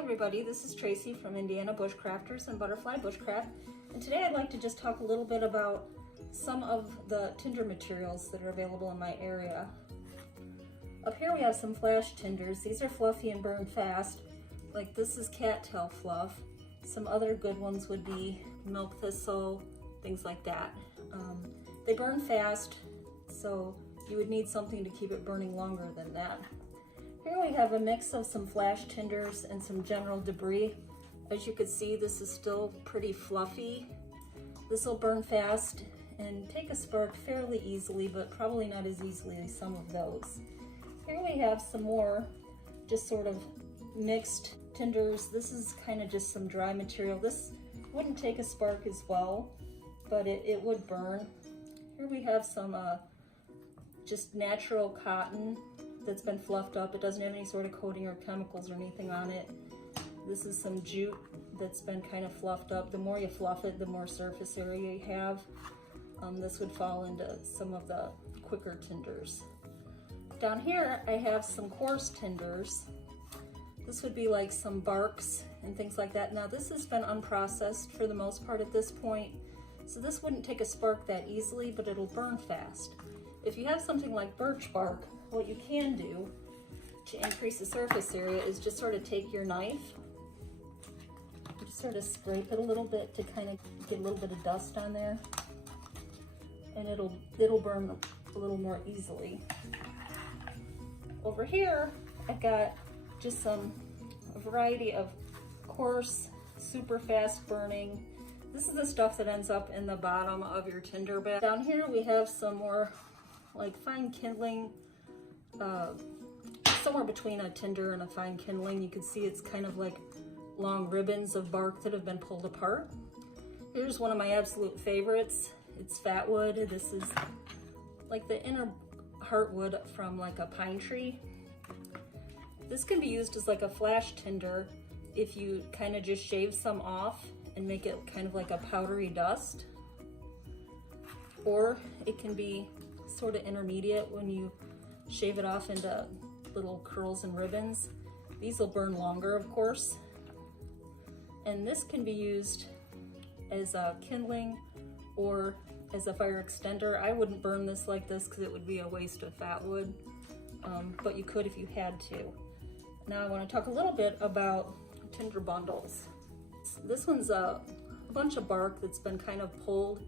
everybody, this is Tracy from Indiana Bushcrafters and Butterfly Bushcraft, and today I'd like to just talk a little bit about some of the tinder materials that are available in my area. Up here we have some flash tinders. These are fluffy and burn fast. Like this is cattail fluff. Some other good ones would be milk thistle, things like that. They burn fast, so you would need something to keep it burning longer than that. Here we have a mix of some flash tinders and some general debris. As you can see, this is still pretty fluffy. This will burn fast and take a spark fairly easily, but probably not as easily as some of those. Here we have some more just sort of mixed tinders. This is kind of just some dry material. This wouldn't take a spark as well, but it would burn. Here we have some just natural cotton that's been fluffed up. It doesn't have any sort of coating or chemicals or anything on it. This is some jute that's been kind of fluffed up. The more you fluff it, the more surface area you have. This would fall into some of the quicker tinders. Down here I have some coarse tinders. This would be like some barks and things like that. Now this has been unprocessed for the most part at this point, so this wouldn't take a spark that easily, but it'll burn fast. If you have something like birch bark, what you can do to increase the surface area is just sort of take your knife, just sort of scrape it a little bit to kind of get a little bit of dust on there, and it'll burn a little more easily. Over here, I've got just a variety of coarse, super fast burning. This is the stuff that ends up in the bottom of your tinder bag. Down here we have some more like fine kindling, somewhere between a tinder and a fine kindling. You can see it's kind of like long ribbons of bark that have been pulled apart. Here's one of my absolute favorites. It's fatwood. This is like the inner heartwood from like a pine tree. This can be used as like a flash tinder if you kind of just shave some off and make it kind of like a powdery dust. Or it can be sort of intermediate when you shave it off into little curls and ribbons. These will burn longer, of course. And this can be used as a kindling or as a fire extender. I wouldn't burn this like this because it would be a waste of fat wood, but you could if you had to. Now I want to talk a little bit about tinder bundles. This one's a bunch of bark that's been kind of pulled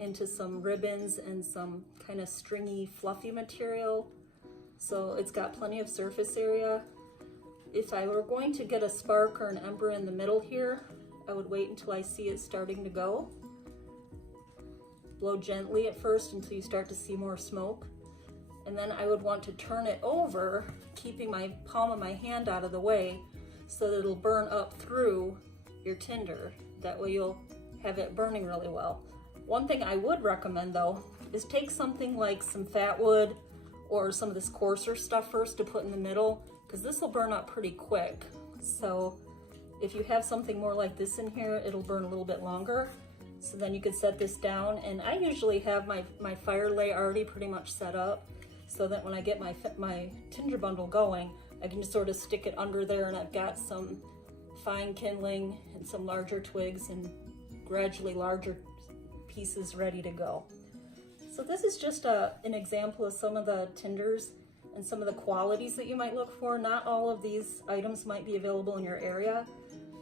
into some ribbons and some kind of stringy, fluffy material. So it's got plenty of surface area. If I were going to get a spark or an ember in the middle here, I would wait until I see it starting to go. Blow gently at first until you start to see more smoke. And then I would want to turn it over, keeping my palm of my hand out of the way so that it'll burn up through your tinder. That way you'll have it burning really well. One thing I would recommend though is take something like some fat wood or some of this coarser stuff first to put in the middle, because this will burn up pretty quick. So if you have something more like this in here, it'll burn a little bit longer. So then you could set this down, and I usually have my fire lay already pretty much set up so that when I get my tinder bundle going, I can just sort of stick it under there, and I've got some fine kindling and some larger twigs and gradually larger pieces ready to go. So this is just an example of some of the tinders and some of the qualities that you might look for. Not all of these items might be available in your area,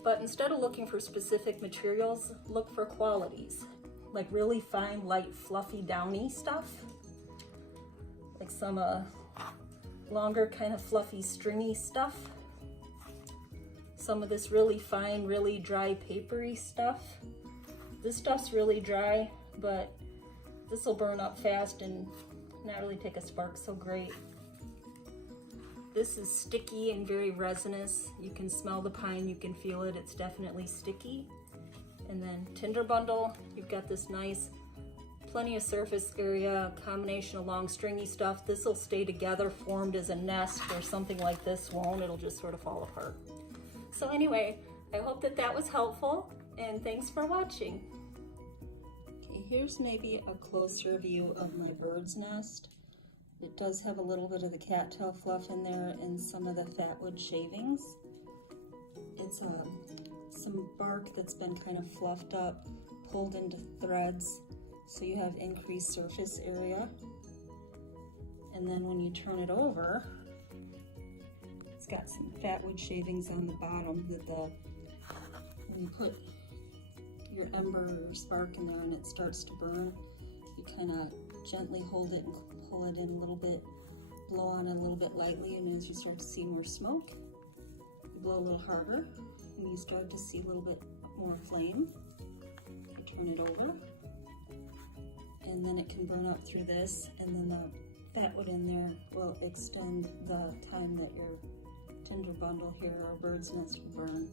but instead of looking for specific materials, look for qualities, like really fine, light, fluffy, downy stuff, like some longer kind of fluffy, stringy stuff, some of this really fine, really dry, papery stuff. This stuff's really dry, but this will burn up fast and not really take a spark so great. This is sticky and very resinous. You can smell the pine, you can feel it, it's definitely sticky. And then tinder bundle, you've got this nice, plenty of surface area, combination of long stringy stuff. This will stay together, formed as a nest, or something like this won't, it'll just sort of fall apart. So anyway, I hope that was helpful, and thanks for watching. Okay, here's maybe a closer view of my bird's nest. It does have a little bit of the cattail fluff in there and some of the fatwood shavings. It's some bark that's been kind of fluffed up, pulled into threads, so you have increased surface area. And then when you turn it over, it's got some fatwood shavings on the bottom that when you put your ember or your spark in there and it starts to burn, you kind of gently hold it and pull it in a little bit, blow on it a little bit lightly, and as you start to see more smoke, you blow a little harder and you start to see a little bit more flame. You turn it over, and then it can burn up through this, and then the fatwood in there will extend the time that your tinder bundle here or bird's nest will burn.